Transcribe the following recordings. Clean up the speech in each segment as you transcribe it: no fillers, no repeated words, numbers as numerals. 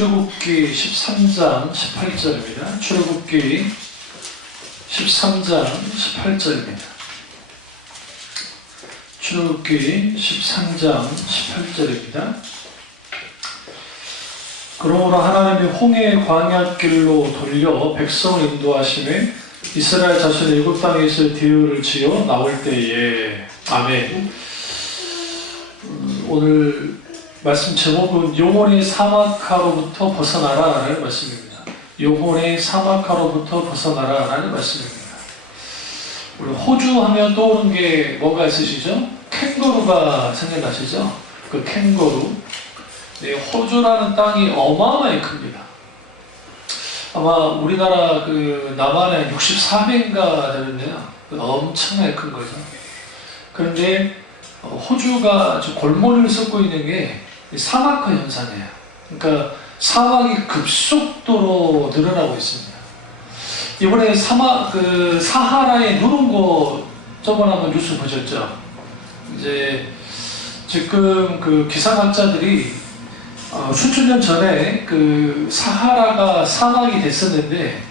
출애굽기 13장 18절입니다. 출애굽기 13장 18절입니다. 출애굽기 13장 18절입니다. 그러므로 하나님이 홍해의 광야길로 돌려 백성을 인도하시매 이스라엘 자손이 애굽 땅에서 뒤를 지어 나올 때에. 아멘. 오늘 말씀 제목은 영혼의 사막하로부터 벗어나라 라는 말씀입니다. 영혼의 사막하로부터 벗어나라 라는 말씀입니다. 우리 호주 하면 떠오르는 게 뭐가 있으시죠? 캥거루가 생각나시죠? 그 캥거루. 네, 호주라는 땅이 어마어마하게 큽니다. 아마 우리나라 그 남한에 64배인가 되는데요. 엄청나게 큰 거죠. 그런데 호주가 아주 골머리를 썩고 있는 게 사막화 현상이에요. 그러니까 사막이 급속도로 늘어나고 있습니다. 이번에 사하라에 누른 거 저번에 한번 뉴스 보셨죠? 이제 지금 그 기상학자들이 수천 년 전에 그 사하라가 사막이 됐었는데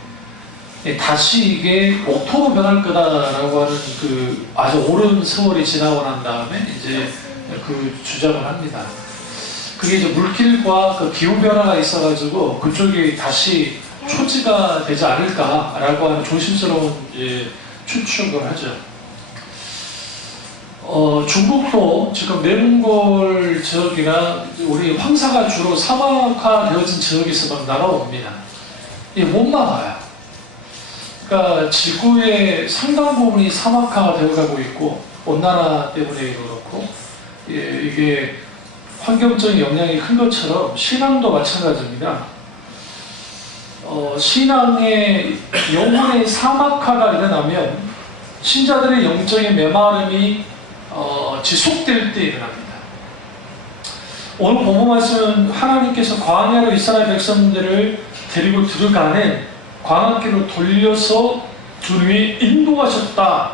다시 이게 옥토로 변할 거다라고 하는 그 아주 오랜 세월이 지나고 난 다음에 이제 그 주장을 합니다. 그게 이제 물길과 그 기후 변화가 있어가지고 그쪽이 다시 초지가 되지 않을까라고 하는 조심스러운 이제 추측을 하죠. 중국도 지금 내몽골 지역이나 우리 황사가 주로 사막화 되어진 지역에서 막 날아옵니다. 이게 못 막아요. 그러니까 지구의 상당 부분이 사막화가 되어가고 있고 온난화 때문에도 그렇고 이게 환경적인 영향이 큰 것처럼 신앙도 마찬가지입니다. 신앙의 영혼의 사막화가 일어나면 신자들의 영적인 메마름이 지속될 때 일어납니다. 오늘 본문 말씀은 하나님께서 광야로 이스라엘 백성들을 데리고 들어가는 광야길로 돌려서 주님이 인도하셨다.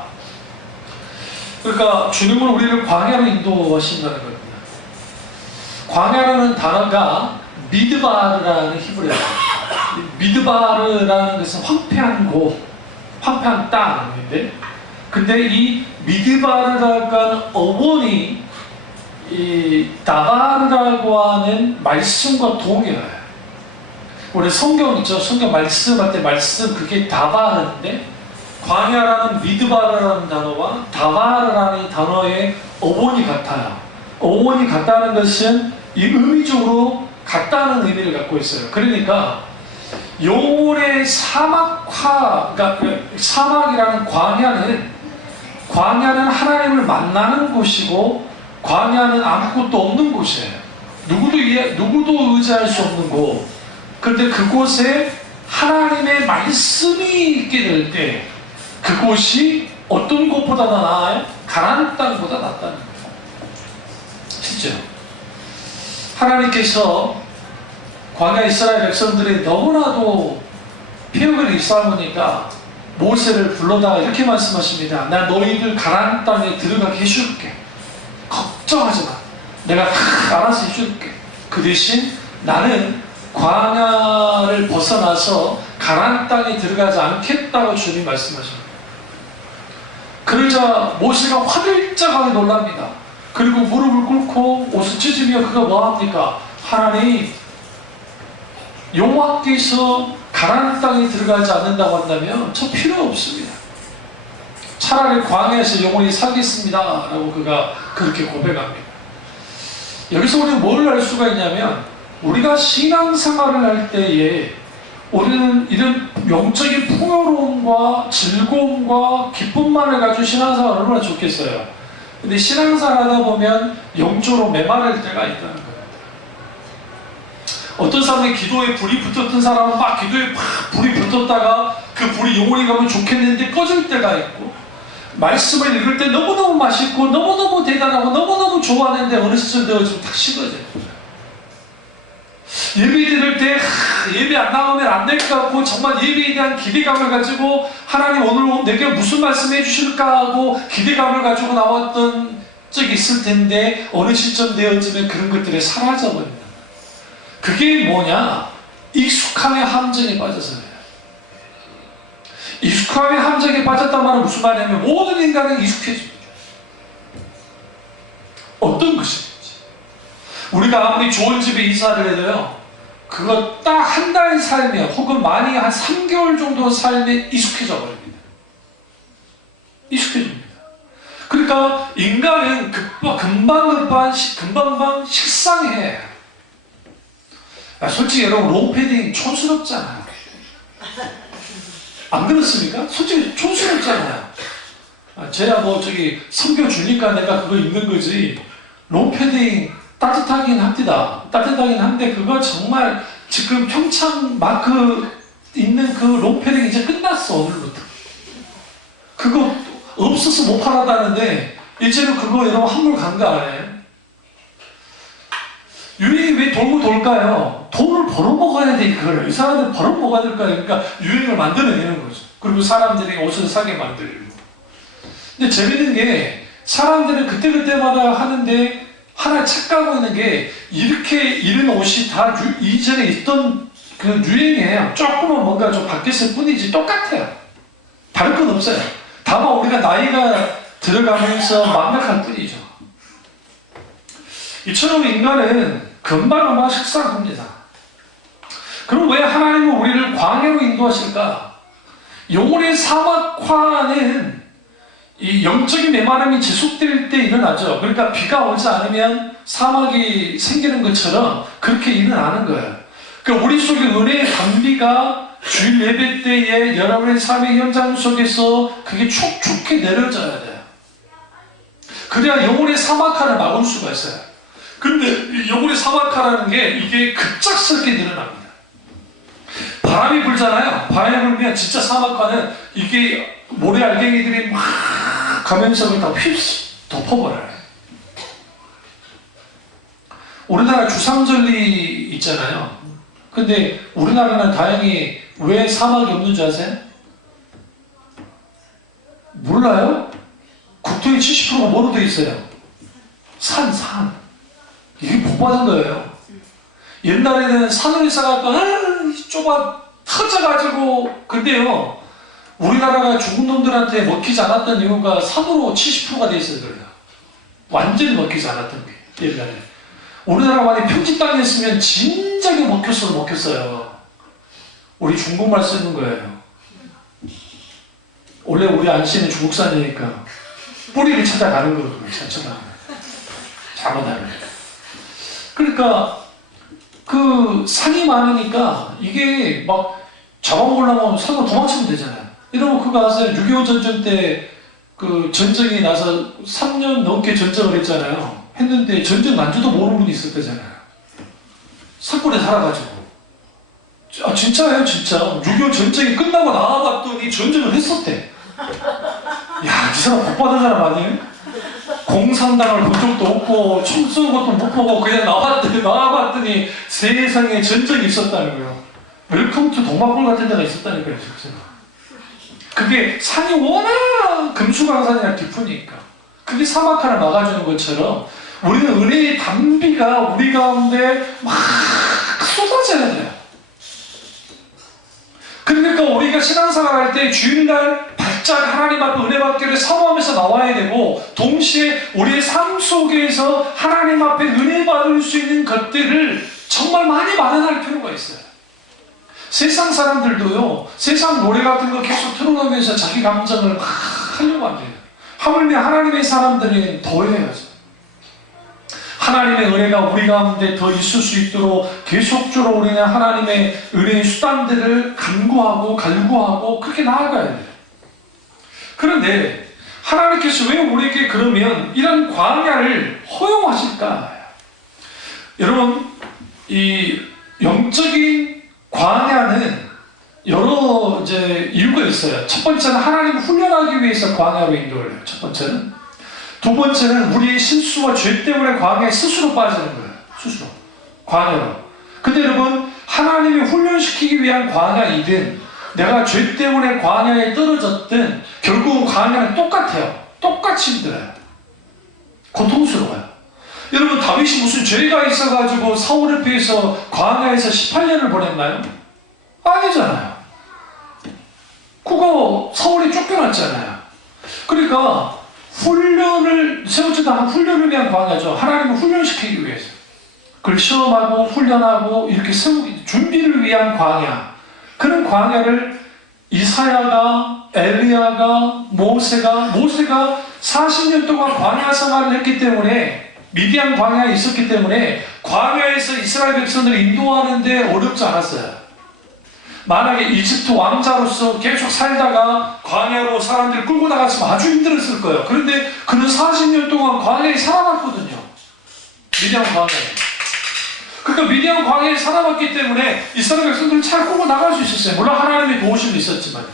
그러니까 주님은 우리를 광야로 인도하신다는 겁니다. 광야라는 단어가 미드바르라는 히브리어입니다. 미드바르라는 것은 황폐한 곳, 황폐한 땅인데, 근데 이 미드바르라고 하는 어원이 이 다바르라고 하는 말씀과 동일해요. 우리 성경 있죠? 성경 말씀할 때 말씀 그게 다바르인데 광야라는 미드바르라는 단어와 다바르라는 단어의 어원이 같아요. 어원이 같다는 것은 이 의미적으로 같다는 의미를 갖고 있어요. 그러니까 영혼의 사막화, 그러니까 사막이라는 광야는 하나님을 만나는 곳이고 광야는 아무것도 없는 곳이에요. 누구도 의지할 수 없는 곳. 그런데 그곳에 하나님의 말씀이 있게 될 때 그곳이 어떤 곳보다 더 나아요? 가나안 땅보다 낫다는 거예요. 실제로 하나님께서 광야 이스라엘 백성들이 너무나도 피역을 일삼으니까 모세를 불러다가 이렇게 말씀하십니다. 나 너희들 가나안 땅에 들어가게 해줄게. 걱정하지 마. 내가 다 알아서 해줄게. 그 대신 나는 광야를 벗어나서 가나안 땅에 들어가지 않겠다고 주님이 말씀하십니다. 그러자 모세가 화들짝하게 놀랍니다. 그리고 무릎을 꿇고 옷을 찢으며 그가 뭐합니까? 하나님, 여호와께서 가나안 땅에 들어가지 않는다고 한다면 저 필요 없습니다. 차라리 광야에서 영원히 살겠습니다 라고 그가 그렇게 고백합니다. 여기서 우리는 뭘 알 수가 있냐면 우리가 신앙생활을 할 때에 우리는 이런 영적인 풍요로움과 즐거움과 기쁨만을 가지고 신앙생활을 얼마나 좋겠어요. 근데 신앙생활 하다 보면 영적으로 메마를 때가 있다는 거예요. 어떤 사람이 기도에 불이 붙었던 사람은 막 기도에 막 불이 붙었다가 그 불이 영원히 가면 좋겠는데 꺼질 때가 있고, 말씀을 읽을 때 너무너무 맛있고 너무너무 대단하고 너무너무 좋아하는데 어느 시점 되어지면 탁 식어져요. 예배 드릴 때 예배 안 나오면 안 될 것 같고 정말 예배에 대한 기대감을 가지고 하나님 오늘 내게 무슨 말씀 해주실까 하고 기대감을 가지고 나왔던 적이 있을 텐데 어느 시점 되어지면 그런 것들이 사라져버립니다. 그게 뭐냐? 익숙함의 함정에 빠져서 그래요. 익숙함의 함정에 빠졌단 말은 무슨 말이냐면 모든 인간은 익숙해집니다. 어떤 것이든지. 우리가 아무리 좋은 집에 이사를 해도요, 그거 딱 한 달 살면 혹은 많이 한 3개월 정도 살면 익숙해져 버립니다. 익숙해집니다. 그러니까 인간은 금방 식상해. 솔직히 여러분 롱패딩 촌스럽잖아요. 안 그렇습니까? 솔직히 촌스럽잖아요. 제가 섬겨 주니까 내가 그거 입는 거지. 롱패딩 따뜻하긴 합니다. 따뜻하긴 한데 그거 정말 지금 평창 마크 있는 그 롱패딩 이제 끝났어. 오늘부터. 그거 없어서 못 팔았다는데 이제는 그거 여러분 한물 간거 아니에요? 유행이 왜 돌고 돌까요? 돈을 벌어먹어야 돼. 그걸 이 사람들 벌어먹어야 될까요? 그러니까 유행을 만들어내는 거죠. 그리고 사람들이 옷을 사게 만들고. 근데 재밌는 게 사람들은 그때그때마다 하는데 하나 착각하고 있는 게 이렇게 이런 옷이 다 이전에 있던 그 유행이에요. 조금은 뭔가 좀 바뀌었을 뿐이지 똑같아요. 다를 건 없어요. 다만 우리가 나이가 들어가면서 망각할 뿐이죠. 이처럼 인간은 금방 식상합니다. 그럼 왜 하나님은 우리를 광야로 인도하실까? 영혼의 사막화는 이 영적인 메마름이 지속될 때 일어나죠. 그러니까 비가 오지 않으면 사막이 생기는 것처럼 그렇게 일어나는 거예요. 그러니까 우리 속에 은혜의 단비가 주일 예배 때에 여러분의 삶의 현장 속에서 그게 촉촉히 내려져야 돼요. 그래야 영혼의 사막화를 막을 수가 있어요. 근데 영혼의 사막화라는 게 이게 급작스럽게 늘어납니다. 바람이 불잖아요. 바람이 불면 진짜 사막화는 이게 모래알갱이들이 막 가면서 다 덮어버려요. 우리나라 주상절리 있잖아요. 근데 우리나라는 다행히 왜 사막이 없는 줄 아세요? 몰라요? 국토의 70%가 뭐로 되어 있어요? 산. 이게 복 받은 거예요. 옛날에는 산으로 사갖고 좁아 터져가지고. 근데요, 우리나라가 중국 놈들한테 먹히지 않았던 이유가 산으로 70%가 돼 있어요. 그래요. 완전히 먹히지 않았던 게 옛날에. 우리나라가 만약 평지 땅이었으면 진작에 먹혔어요. 우리 중국말 쓰는 거예요. 원래 우리 안씨는 중국산이니까 뿌리를 찾아가는 거거든요. 잘못하면. 그러니까 그 산이 많으니까 이게 막 잡아먹으려면 산으로 도망치면 되잖아요. 이러면 그거 아세요? 6.25 전쟁 때 그 전쟁이 나서 3년 넘게 전쟁을 했잖아요. 했는데 전쟁 난지도 모르는 분이 있을 때잖아요. 산골에 살아가지고. 아 진짜예요, 진짜. 6.25 전쟁이 끝나고 나와봤더니 전쟁을 했었대. 야, 이 사람 복 받은 사람 아니에요? 공산당을 본 적도 없고 총 쏘는 것도 못 보고 그냥 나와봤더니 세상에 전쟁이 있었다는 거예요. 웰컴 투 동막골 같은 데가 있었다니까요. 그게 산이 워낙 금수강산이나 깊으니까 그게 사막화를 막아주는 것처럼 우리는 은혜의 단비가 우리 가운데 막 쏟아져야 돼요. 그러니까 우리가 신앙생활 할 때 주일날 바짝 하나님 앞에 은혜 받기를 사모하면서 나와야 되고, 동시에 우리의 삶 속에서 하나님 앞에 은혜 받을 수 있는 것들을 정말 많이 마련할 필요가 있어요. 세상 사람들도요, 세상 노래 같은 거 계속 틀어놓으면서 자기 감정을 막 하려고 합니다. 하물며 하나님의 사람들은 더 해야죠. 하나님의 은혜가 우리 가운데 더 있을 수 있도록 계속적으로 우리는 하나님의 은혜의 수단들을 간구하고 갈구하고 그렇게 나아가야 돼요. 그런데 하나님께서 왜 우리에게 그러면 이런 광야를 허용하실까? 여러분, 이 영적인 광야는 여러 이유가 있어요. 첫 번째는 하나님을 훈련하기 위해서 광야로 인도를 해요. 첫 번째는. 두 번째는 우리의 실수와 죄 때문에 광야에 스스로 빠지는 거예요. 스스로. 광야로. 근데 여러분, 하나님이 훈련시키기 위한 광야이든 내가 죄 때문에 광야에 떨어졌든 결국은 광야는 똑같아요. 똑같이 힘들어요. 고통스러워요. 여러분, 다윗이 무슨 죄가 있어가지고 사울을 피해서 광야에서 18년을 보냈나요? 아니잖아요. 그거 사울이 쫓겨났잖아요. 그러니까 훈련을, 세 번째 다 훈련을 위한 광야죠. 하나님을 훈련시키기 위해서. 그걸 시험하고 훈련하고 이렇게 세우기, 준비를 위한 광야. 그런 광야를 이사야가, 엘리야가, 모세가 40년 동안 광야 생활을 했기 때문에, 미디안 광야에 있었기 때문에 광야에서 이스라엘 백성들을 인도하는데 어렵지 않았어요. 만약에 이집트 왕자로서 계속 살다가 광야로 사람들을 끌고 나갔으면 아주 힘들었을 거예요. 그런데 그는 40년 동안 광야에 살아났거든요. 미디안 광야에. 그러니까 미디안 광야에 살아봤기 때문에 이스라엘 백성들을 잘 끌고 나갈 수 있었어요. 물론 하나님의 도우심이 있었지만.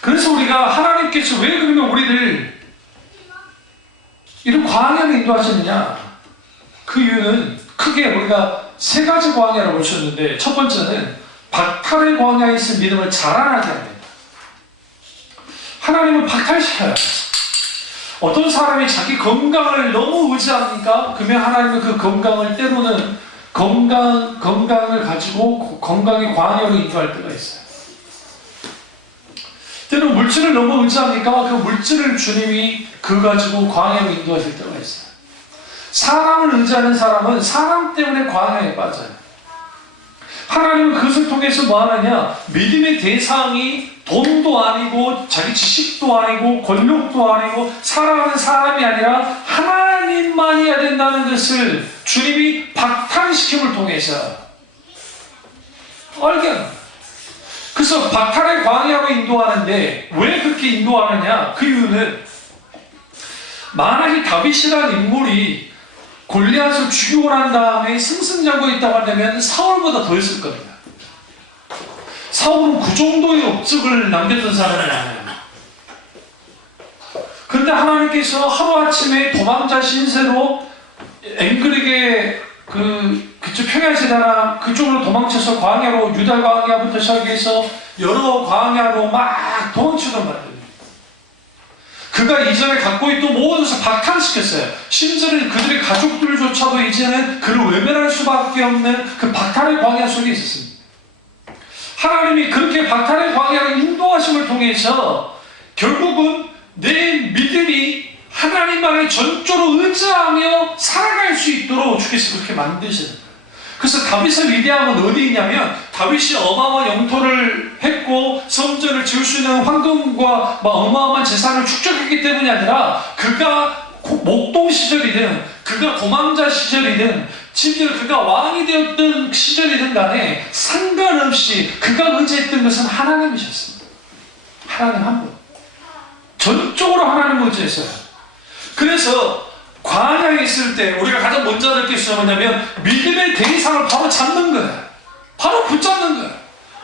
그래서 우리가 하나님께서 왜 그러면 우리를 이런 광야로 인도하셨느냐? 그 이유는 크게 우리가 세 가지 광야라고 보셨는데, 첫 번째는 박탈의 광야에 있을 믿음을 자라나게 합니다. 하나님은 박탈시켜요. 어떤 사람이 자기 건강을 너무 의지합니까? 그러면 하나님은 그 건강을 때로는 건강을 가지고 건강의 광야로 인도할 때가 있어요. 때로는 물질을 너무 의지합니까? 그 물질을 주님이 그거 가지고 광야로 인도하실 때가 있어요. 사람을 의지하는 사람은 사람 때문에 광야에 빠져요. 하나님은 그것을 통해서 뭐 하느냐? 믿음의 대상이 돈도 아니고 자기 지식도 아니고 권력도 아니고 살아가는 사람이 아니라 하나님만이어야 된다는 것을 주님이 박탈시킴을 통해서 알게 합니다. 그래서 박탈의 광야로 인도하는데, 왜 그렇게 인도하느냐? 그 이유는 만약에 다윗이라는 인물이 골리앗을 죽이고 난 다음에 승승장구에 있다고 한다면 사울보다 더 있을 겁니다. 사울은 그 정도의 업적을 남겼던 사람은 아니에요. 그런데 하나님께서 하루아침에 도망자 신세로 앵그릭의 그쪽 평야지대나 그쪽으로 도망쳐서 광야로, 유다 광야부터 시작해서 여러 광야로 막 도망치던 말이에요. 그가 이전에 갖고 있던 모든 것을 박탈시켰어요. 심지어는 그들의 가족들조차도 이제는 그를 외면할 수밖에 없는 그 박탈의 광야 속에 있었습니다. 하나님이 그렇게 박탈의 광야를 인도하심을 통해서 결국은 내 믿음이 하나님만을 전적으로 의지하며 살아갈 수 있도록 주께서 그렇게 만드시는 거예요. 그래서 다윗의 위대함은 어디 있냐면, 다윗이 어마어마한 영토를 했고 성전을 지을 수 있는 황금과 어마어마한 재산을 축적했기 때문이 아니라, 그가 목동 시절이든 그가 고망자 시절이든 심지어 그가 왕이 되었던 시절이든 간에 상관없이 그가 의지했던 것은 하나님이셨습니다. 하나님 한 분. 전적으로 하나님을 의지했어요. 그래서 광야에 있을 때 우리가 가장 먼저 느낄 수 있는 뭐냐면, 믿음의 대상을 바로 잡는 거예요. 바로 붙잡는 거예요.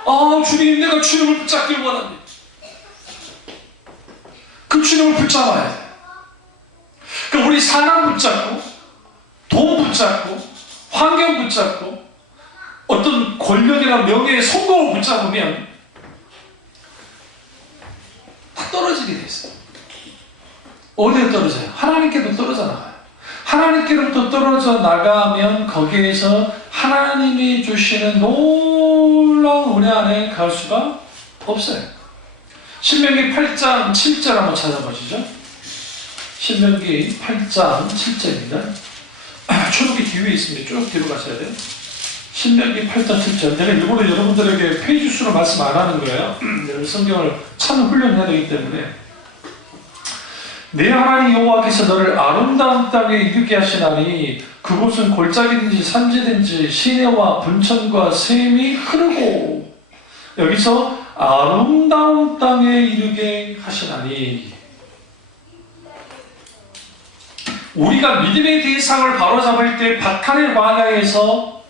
아, 주님, 내가 주님을 붙잡기를 원합니다. 그 주님을 붙잡아야 돼요. 그러니까 우리 사람 붙잡고, 돈 붙잡고, 환경 붙잡고, 어떤 권력이나 명예의 성공을 붙잡으면 다 떨어지게 돼 있어요. 어디에 떨어져요? 하나님께도 떨어져 나가요. 하나님께로부터 떨어져 나가면 거기에서 하나님이 주시는 놀라운 은혜 안에 갈 수가 없어요. 신명기 8장 7절 한번 찾아보시죠. 신명기 8장 7절입니다. 초록이 뒤에 있습니다. 쭉 뒤로 가셔야 돼요. 신명기 8장 7절. 내가 일부러 여러분들에게 페이지 수로 말씀 안 하는 거예요. 성경을 참 훈련해야 되기 때문에. 내 하나님 여호와께서 너를 아름다운 땅에 이르게 하시나니 그곳은 골짜기든지 산지든지 시내와 분천과 샘이 흐르고, 여기서 아름다운 땅에 이르게 하시나니, 우리가 믿음의 대상을 바로잡을 때 박탈의 광야에서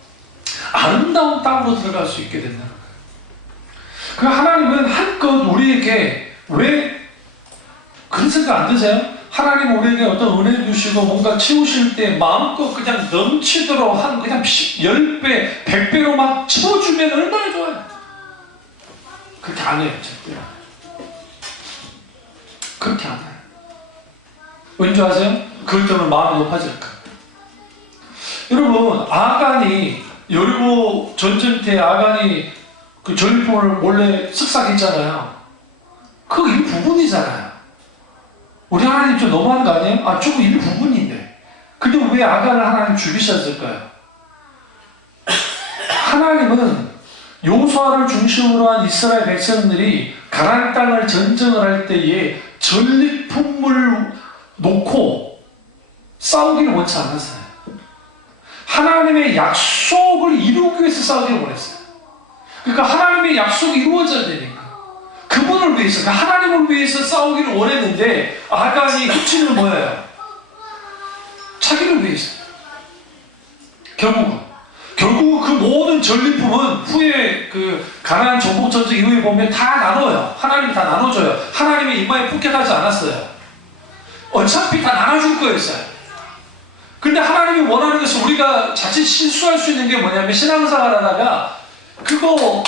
아름다운 땅으로 들어갈 수 있게 된다. 그 하나님은 한껏 우리에게, 왜 그런 생각 안 드세요? 하나님 우리에게 어떤 은혜를 주시고 뭔가 채우실 때 마음껏 그냥 넘치도록 한 그냥 10배, 100배로 막 채워주면 얼마나 좋아요. 그렇게 안 해요. 절대. 그렇게 안 해요. 왠지 아세요? 그것 때문에 마음이 높아질까. 여러분, 아간이 여리고 전쟁 때 아간이 그 전리품을 몰래 쓱싹했잖아요. 그거 일부분이잖아요. 우리 하나님 좀 너무한 거 아니에요? 아, 조금 일부분인데. 근데 왜 아간을 하나님 죽이셨을까요? 하나님은 요수아를 중심으로 한 이스라엘 백성들이 가나안 땅을 전쟁을 할 때에 전리품을 놓고 싸우기를 원치 않았어요. 하나님의 약속을 이루기 위해서 싸우기를 원했어요. 그러니까 하나님의 약속이 이루어져야 되니까 그분을 위해서, 그러니까 하나님을 위해서 싸우기를 원했는데 아간이 흑치는 뭐예요? 자기를 위해서. 결국은 그 모든 전리품은 후에 그 가나안 정복 전쟁 이후에 보면 다 나눠요. 하나님이 다 나눠줘요. 하나님의 임마에 폭격하지 않았어요. 어차피 다 나눠줄 거였어요. 근데 하나님이 원하는 것은 우리가 자칫 실수할 수 있는 게 뭐냐면 신앙생활 하다가 그거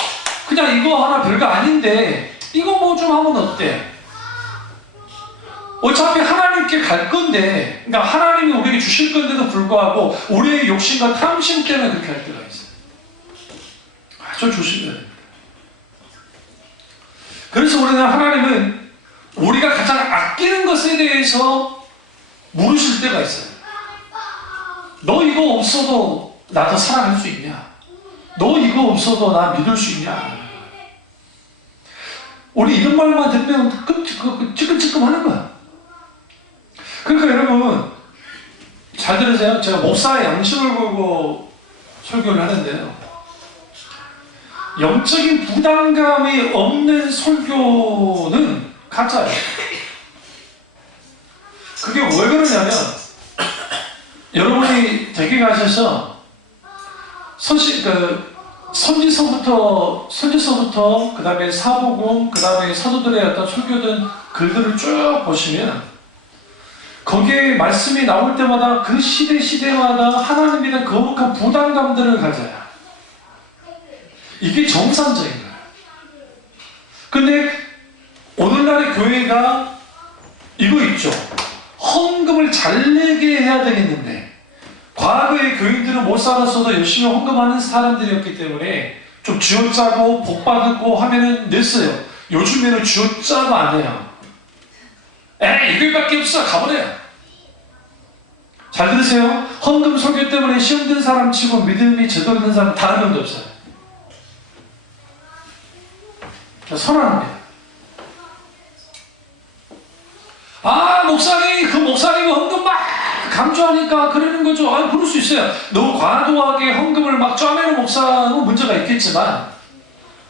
그냥 이거 하나 별거 아닌데 이거 뭐 좀 하면 어때? 어차피 하나님께 갈 건데, 그러니까 하나님이 우리에게 주실 건데도 불구하고 우리의 욕심과 탐심 때문에 그렇게 할 때가 있어요. 아주 조심해야 됩니다. 그래서 우리는 하나님은 우리가 가장 아끼는 것에 대해서 물으실 때가 있어요. 너 이거 없어도 나 더 사랑할 수 있냐? 너 이거 없어도 나 믿을 수 있냐? 우리 이런 말만 듣면 찌끔찌끔 하는 거야. 그러니까 여러분 잘 들으세요. 제가 목사의 양심을 걸고 설교를 하는데요, 영적인 부담감이 없는 설교는 가짜예요. 그게 왜 그러냐면 여러분이 대개 가셔서 선지서부터 그 다음에 사복음, 그 다음에 사도들의 어떤 설교된 글들을 쭉 보시면 거기에 말씀이 나올 때마다 그 시대마다 하나님에 대한 거룩한 부담감들을 가져요. 이게 정상적인 거예요. 근데 오늘날의 교회가 이거 있죠. 헌금을 잘 내게 해야 되겠는데 과거의 교인들은 못 살았어도 열심히 헌금하는 사람들이었기 때문에 좀 쥐어짜고 복받고 하면은 냈어요. 요즘에는 쥐어짜도 안 해요. 에이, 이거밖에 없어. 가버려요. 잘 들으세요. 헌금 설교 때문에 시험 든 사람 치고 믿음이 제대로 있는 사람 단 한 명도 없어요. 선언합니다. 아, 목사님, 그 목사님이 헌금 막 강조하니까 그러는 거죠. 아, 그럴 수 있어요. 너무 과도하게 헌금을 막 쪼매는 목사는 문제가 있겠지만,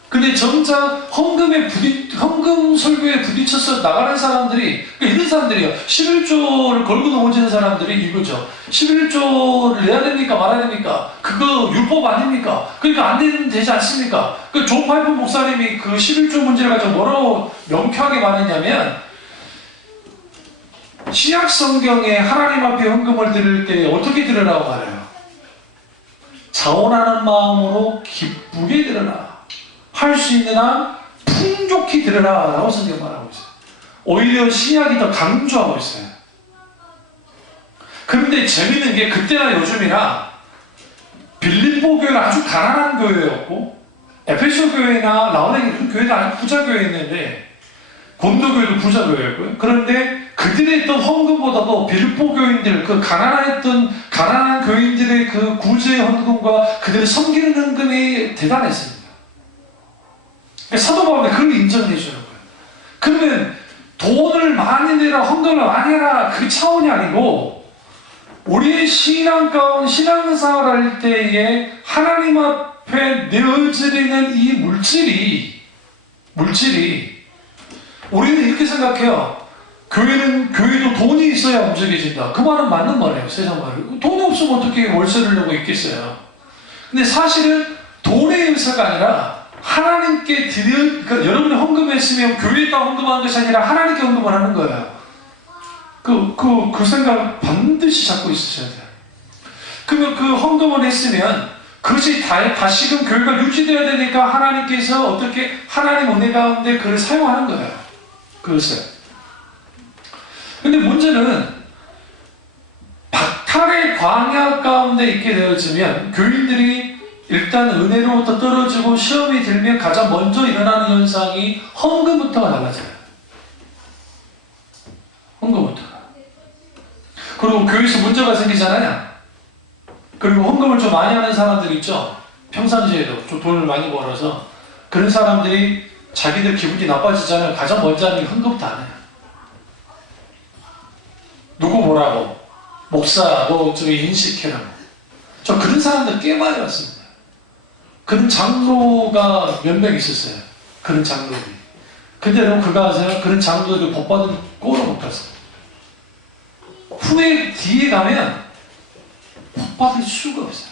근데 정작 헌금 설교에 부딪혀서 나가는 사람들이, 이런 사람들이요. 11조를 걸고 넘어지는 사람들이 이거죠. 11조를 내야 됩니까? 말아야 됩니까? 그거 율법 아닙니까? 그러니까 안 되면 되지 않습니까? 그 존 파이프 목사님이 그 11조 문제를 가지고 뭐라고 명쾌하게 말했냐면, 신약 성경에 하나님 앞에 헌금을 드릴 때 어떻게 드리라고 말해요? 자원하는 마음으로 기쁘게 드려라. 할 수 있는 한 풍족히 드려라 라고 성경 말하고 있어요. 오히려 신약이 더 강조하고 있어요. 그런데 재밌는 게 그때나 요즘이나 빌립보 교회가 아주 가난한 교회였고 에베소 교회나 라오디게아 교회가 아주 부자 교회였는데 곤도 교회도 부자 교회였고요. 그런데 그들의 했던 헌금보다도 빌립보 교인들, 그 가난한 교인들의 그 구제의 헌금과 그들의 섬기는 헌금이 대단했습니다. 사도 바울이 그걸 인정해 주는 거예요. 그러면 돈을 많이 내라, 헌금을 많이 해라, 그 차원이 아니고 우리의 신앙생활 할 때에 하나님 앞에 내어지는 이 물질이 우리는 이렇게 생각해요. 교회도 돈이 있어야 움직여진다. 그 말은 맞는 말이에요. 세상 말을. 돈이 없으면 어떻게 월세를 내고 있겠어요. 근데 사실은 돈의 의사가 아니라 하나님께 그러니까 여러분이 헌금했으면 교회에다 헌금하는 것이 아니라 하나님께 헌금을 하는 거예요. 그 생각 반드시 잡고 있으셔야 돼요. 그러면 그 헌금을 했으면 그것이 다시금 교회가 유지되어야 되니까 하나님께서 어떻게 하나님 은혜 가운데 그를 사용하는 거예요. 그것을. 근데 문제는 탈의 광야 가운데 있게 되어지면 교인들이 일단 은혜로부터 떨어지고 시험이 들면 가장 먼저 일어나는 현상이 헌금부터가 달라져요. 헌금부터. 그리고 교회에서 문제가 생기잖아요. 그리고 헌금을 좀 많이 하는 사람들 있죠. 평상시에도 좀 돈을 많이 벌어서 그런 사람들이 자기들 기분이 나빠지잖아요. 가장 먼저 하는 게 헌금부터 안 해요. 누구 뭐라고? 목사 너 저기 인식해라. 저 그런 사람들 꽤 많이 봤습니다. 그런 장로가 몇 명 있었어요. 그런 장로들이. 근데 여러분 그거 아세요? 그런 장로들이 복받은 꼴을 못 봤어요. 후에 뒤에 가면 복받을 수가 없어요.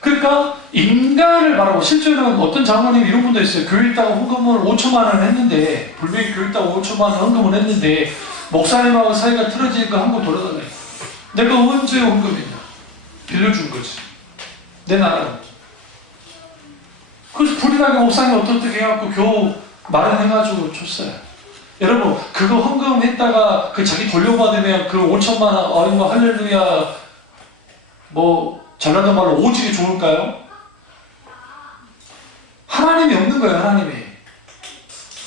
그러니까 인간을 바라고 실제로는 어떤 장로님 이런 분도 있어요. 교회 있다가 헌금을 5천만 원을 했는데 불명히 교회 있다가 5천만 원 헌금을 했는데 목사님하고 사이가 틀어지니까 한번 돌아다녀요. 내가 언제 헌금했냐? 빌려준 거지. 내 나라. 그래서 불이나게 목사님 어떻게 해갖고 겨우 마련해가지고 줬어요. 여러분 그거 헌금했다가 그 자기 돌려받으면 그 5천만 원 어이구 할렐루야 뭐 전라도 말로 오직이 좋을까요? 하나님이 없는 거예요.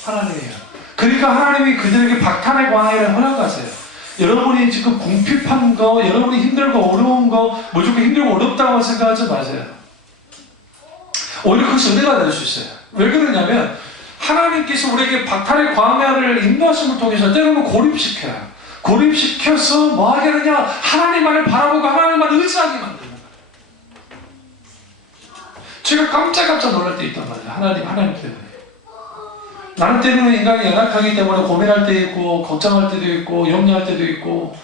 하나님이에요. 그러니까 하나님이 그들에게 박탈의 광야를 허락하세요. 여러분이 지금 궁핍한 거, 여러분이 힘들고 어려운 거 무조건 힘들고 어렵다고 생각하지 마세요. 오히려 그것이 은혜가 될 수 있어요. 왜 그러냐면 하나님께서 우리에게 박탈의 광야를 인도하심을 통해서 때로는 고립시켜요. 고립시켜서 뭐 하게 하느냐? 하나님만을 바라보고 하나님만 의지하게 만드는 거예요. 제가 깜짝깜짝 놀랄 때 있단 말이에요. 하나님 때문에. 나는 때로는 인간이 연약하기 때문에 고민할 때 있고 걱정할 때도 있고 염려할 때도 있고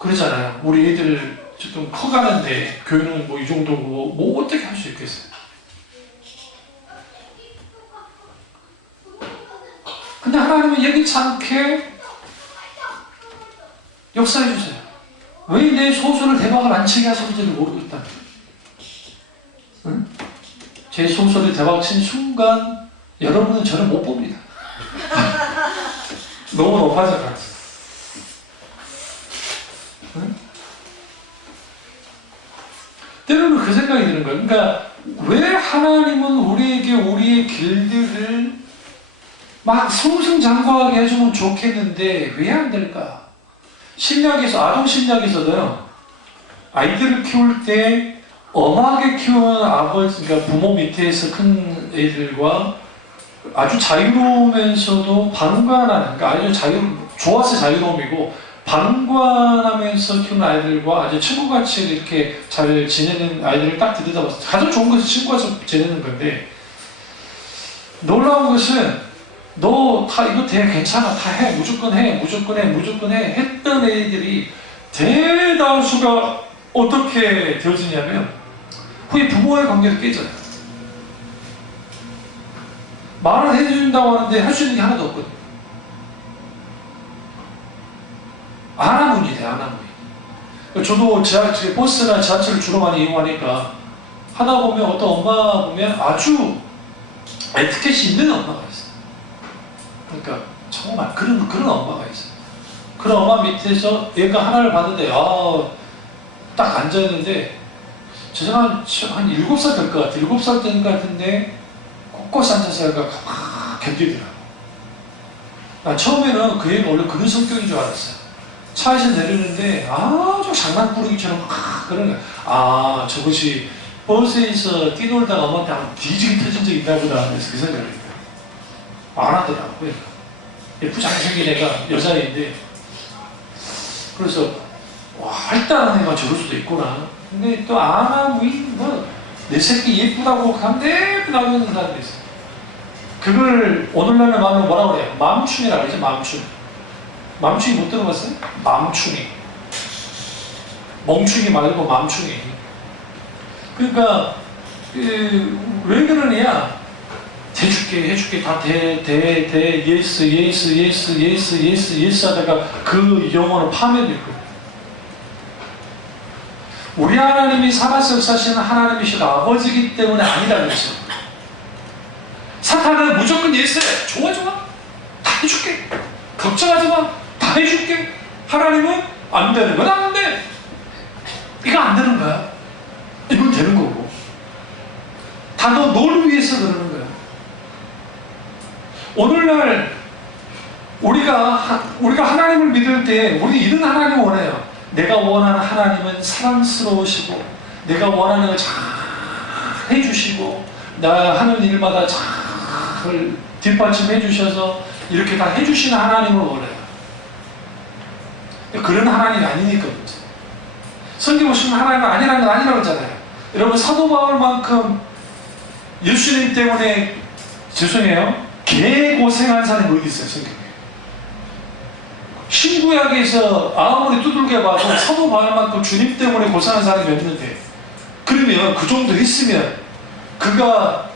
그러잖아요. 우리 애들 좀 커가는데 교회는 뭐 이 정도고 뭐 어떻게 할 수 있겠어요. 근데 하나님은 예기치 않게 역사해 주세요. 왜 내 소설을 대박을 안 치게 하셨는지를 모르겠다. 응? 제 소설이 대박 친 순간 여러분은 저를 못 봅니다. 너무 높아져 갔어. 응? 때로는 그 생각이 드는 거예요. 그러니까 왜 하나님은 우리에게 우리의 길들을 막 승승장구하게 해주면 좋겠는데 왜 안 될까? 신약에서 아동 신약에서도요. 아이들을 키울 때 엄하게 키우는 아버지, 그러니까 부모 밑에서 큰 애들과 아주 자유로우면서도 방관하는, 그러니까 아주 좋아서 자유로움이고 방관하면서 키우는 아이들과 아주 친구같이 이렇게 잘 지내는 아이들을 딱 들여다봤어요. 가장 좋은 것은 친구같이 지내는 건데 놀라운 것은 너 다 이거 괜찮아 다 해 무조건 해 했던 애들이 대다수가 어떻게 되어지냐면 후에 부모의 관계도 깨져요. 말을 해준다고 하는데 할 수 있는 게 하나도 없거든요. 아나문이 돼, 아나문이. 저도 버스나 지하철을 주로 많이 이용하니까 하다 보면 어떤 엄마 보면 아주 에티켓이 있는 엄마가 있어요. 그러니까 정말 그런 엄마가 있어요. 그런 엄마 밑에서 얘가 하나를 봤는데 딱 앉아있는데 제가 한 7살 될 것 같아요. 7살 된 것 같은데 꼿꼿이 앉아서 얘가 가만히 견디더라고요. 처음에는 그 애가 원래 그런 성격인 줄 알았어요. 차에서 내리는데 아주 장난꾸러기처럼 그러는 거예요. 저것이 버스에서 뛰놀다가 엄마한테 한번 뒤지게 터진 적이 있나 보다. 그래서 그 생각을 했어요. 안 하더라고요. 예쁘지 않게 생긴 애가 여자애인데 그래서 활달한 애가 저럴 수도 있구나. 근데 또 내 새끼 예쁘다고 간대 나오는 사람도 있어요. 그걸 오늘날의 말로 뭐라고 그래요? 맘충이라고 그러죠. 맘충이 못 들어봤어요? 맘충이. 멍충이 말고 맘충이. 그러니까 왜 그러냐? 해줄게 다 예스 하다가 그 영혼을 파멸될 거예요. 우리 하나님이 살아서 역사하시는 하나님이시고 아버지이기 때문에 아니라는 것이죠. 사탄은 무조건 예스해. 좋아 다 해줄게. 걱정하지 마. 다 해줄게. 하나님은 안 되는 건 안 돼. 이거 안 되는 거야. 이건 되는 거고. 다 너를 위해서 그러는 거야. 오늘날 우리가 하나님을 믿을 때 우리 이런 하나님을 원해요. 내가 원하는 하나님은 사랑스러우시고 내가 원하는 걸 잘 해주시고 나 하는 일마다 잘 뒷받침해 주셔서 이렇게 다 해주시는 하나님을 원해요. 그런 하나님이 아니니까 그렇죠. 성경 보시면 하나님은 아니라는 건 아니라고 했잖아요. 여러분 사도 바울만큼 예수님 때문에 죄송해요 개고생한 사람이 어디 있어요 성경에. 신구약에서 아무리 두들겨 봐도 사도 바울만큼 주님 때문에 고생한 사람이 없는데, 그러면 그 정도 했으면 그가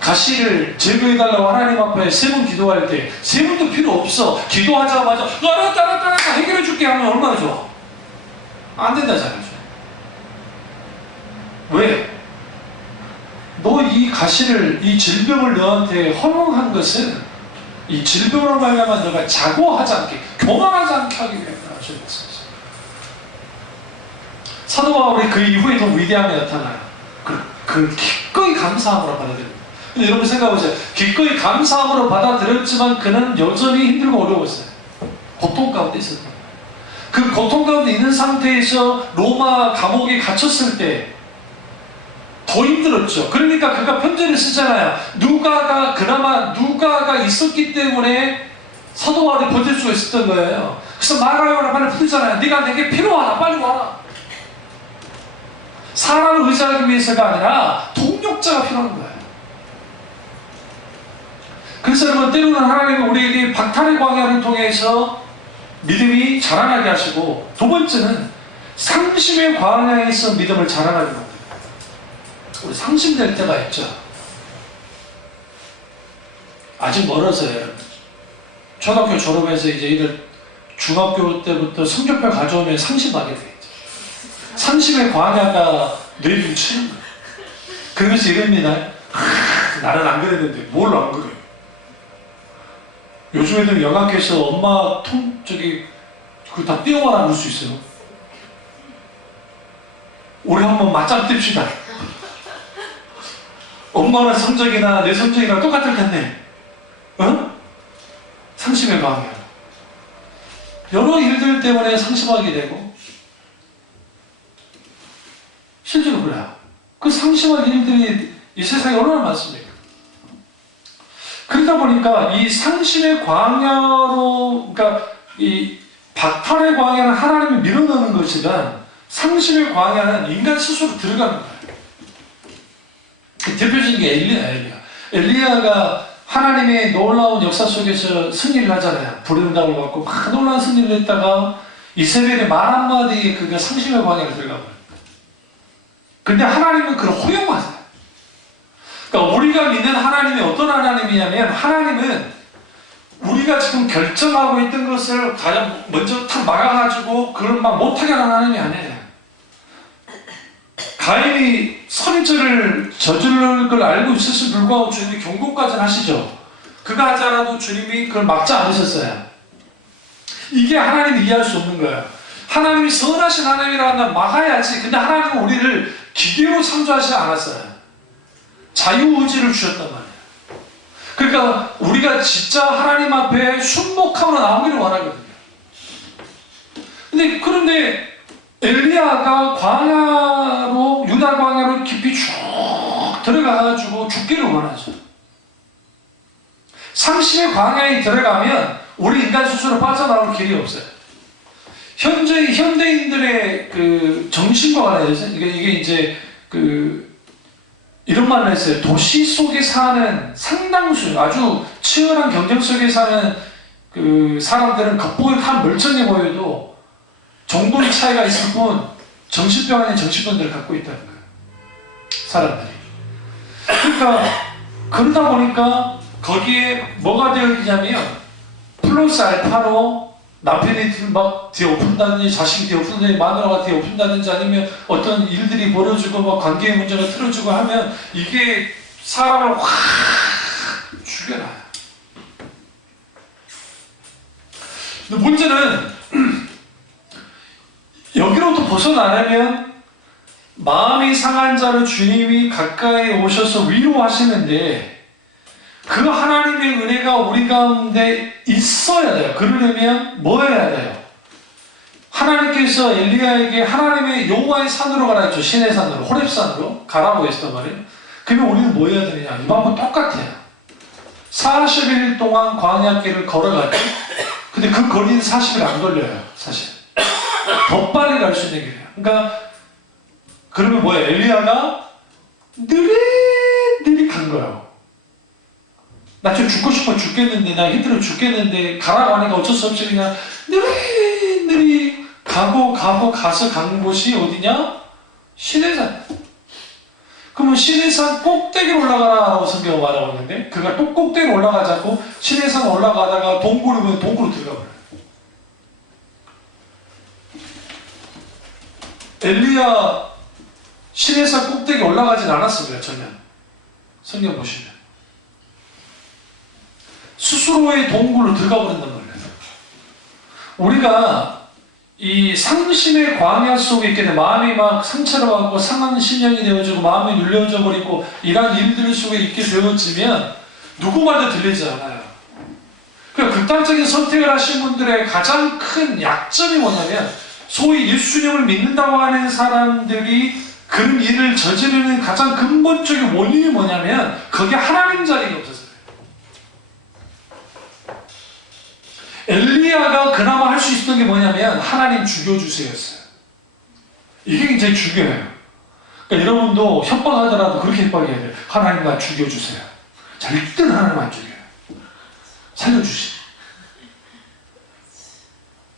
가시를 제거해달라고 하나님 앞에 3번 기도할 때 3번도 필요 없어. 기도하자마자 알았다 해결해줄게 하면 얼마나 좋아. 안 된다잖아요. 왜? 너 이 가시를, 이 질병을 너한테 허용한 것은 이 질병으로 말미암아 너가 자고하지 않게, 교만하지 않게 하기 위해서 하셨습니다. 사도 바울이 그 이후에 더 위대함이 나타나요. 그 기꺼이 감사함으로 받아들입니다. 근데 여러분 생각해보세요. 기꺼이 감사함으로 받아들였지만 그는 여전히 힘들고 어려웠어요. 고통 가운데 있었던 거예요. 그 고통 가운데 있는 상태에서 로마 감옥에 갇혔을 때 더 힘들었죠. 그러니까 그가 편지를 쓰잖아요. 그나마 누가가 있었기 때문에 사도 바울이 버틸 수가 있었던 거예요. 그래서 나가요라 빨리 풀잖아요. 네가 내게 필요하다. 빨리 와라. 사람을 의지하기 위해서가 아니라 동력자가 필요한 거예요. 그래서 여러분 때로는 하나님은 우리에게 박탈의 광야를 통해서 믿음이 자라나게 하시고, 두 번째는 상심의 광야에서 믿음을 자라나게 합니다. 우리 상심될 때가 있죠. 아직 멀어서요. 초등학교 졸업해서 이제 이들 중학교 때부터 성적표 가져오면 상심하게 되죠. 상심의 광야가 뇌를 치는 거예요. 그것이 이럽니다. 나는 안 그랬는데 뭘 안 그래. 요즘 애들 영악해서 엄마 그거 다 띄워라 그럴 수 있어요. 우리 한번 맞짱 뜹시다. 엄마는 성적이나 내 성적이나 똑같을 텐데, 상심의 광야. 여러 일들 때문에 상심하게 되고, 실제로 그래요. 그 상심한 일들이 이 세상에 얼마나 많습니까? 그러다 보니까 이 상심의 광야로, 그러니까 이 박탈의 광야는 하나님이 밀어넣는 것이란, 상심의 광야는 인간 스스로 들어가는 거예요. 대표적인 게 엘리야가 하나님의 놀라운 역사 속에서 승리를 하잖아요. 불응답을 받고 막 놀라운 승리를 했다가 이세벨의 말 한마디에 그가 상심의 광야로 들어가 버려요. 근데 하나님은 그걸 허용하세요. 그러니까 우리가 믿는 하나님이 어떤 하나님이냐면, 하나님은 우리가 지금 결정하고 있던 것을 가장 먼저 탁 막아가지고 그걸 막 못하게 하는 하나님이 아니에요. 가인이 선인죄를 저지를 걸 알고 있었음에 불구하고 주님이 경고까지 하시죠. 그가 하지 않아도 주님이 그걸 막지 않으셨어요. 이게 하나님이 이해할 수 없는 거예요. 하나님이 선하신 하나님이라 한다면 막아야지. 근데 하나님은 우리를 기계로 창조하지 않았어요. 자유의지를 주셨단 말이에요. 그러니까 우리가 진짜 하나님 앞에 순복함으로 나오기를 원하거든요. 그런데 엘리야가 광야로, 유다 광야로 깊이 쭉 들어가가지고 죽기를 원하죠. 상심의 광야에 들어가면 우리 인간 스스로 빠져나올 길이 없어요. 현대인들의 그 정신과 관련해서 이게 이제 이런 말을 했어요. 도시 속에 사는 상당수, 아주 치열한 경쟁 속에 사는 그 사람들은 겉보기 다 멀쩡해 보여도 정도의 차이가 있을 뿐 정신병 아닌 정신병들을 갖고 있다는 거예요. 사람들이. 그러니까 그러다 보니까 거기에 뭐가 되어 있냐면, 플러스 알파로 남편이 막 뒤에 엎은다든지, 자식이 뒤에 엎은다든지, 마누라가 뒤에 엎은다든지, 아니면 어떤 일들이 벌어지고 막 관계의 문제가 틀어지고 하면 이게 사람을 확 죽여놔요. 근데 문제는 벗어나려면 마음이 상한 자를 주님이 가까이 오셔서 위로하시는데 그 하나님의 은혜가 우리 가운데 있어야 돼요. 그러려면 뭐 해야 돼요? 하나님께서 엘리야에게 하나님의 여호와의 산으로 가라 했죠. 신의 산으로, 호렙산으로 가라고 했단 말이에요. 그러면 우리는 뭐 해야 되느냐? 이 방법은 똑같아요. 40일 동안 광야길을 걸어가죠. 근데 그 거리는 40일 안 걸려요, 사실. 더 빨리 갈 수 있는 길이에요. 그러니까 그러면 뭐예요? 엘리야가 느릿느릿 간 거예요. 나 지금 죽고 싶어 죽겠는데, 나 힘들어 죽겠는데 가라고 하니까 어쩔 수 없이 그냥 느릿느릿 가서 간 곳이 어디냐? 시내산. 그러면 시내산 꼭대기로 올라가라고 성경은 말하고 있는데 그가 또 꼭대기로 올라가지 않고 시내산 올라가다가 동굴이면 동굴로 들어가 버려요. 엘리야 시내산 꼭대기 올라가진 않았습니다. 전혀. 성경 보시면 스스로의 동굴로 들어가 버린단 말이에요. 우리가 이 상심의 광야 속에 있게 되면 마음이 막 상처를 받고 상한 심령이 되어지고 마음이 눌려져 버리고 이러한 일들 속에 있게 되어지면 누구 말도 들리지 않아요. 그러니까 극단적인 선택을 하신 분들의 가장 큰 약점이 뭐냐면 소위 예수님을 믿는다고 하는 사람들이 그런 일을 저지르는 가장 근본적인 원인이 뭐냐면 거기에 하나님 자리가 없어서요. 엘리야가 그나마 할 수 있었던 게 뭐냐면 하나님 죽여주세요였어요. 이게 굉장히 중요해요. 그러니까 여러분도 협박하더라도 그렇게 협박해야 돼요. 하나님 나 죽여주세요. 절대 하나님 안 죽여요. 살려주세요.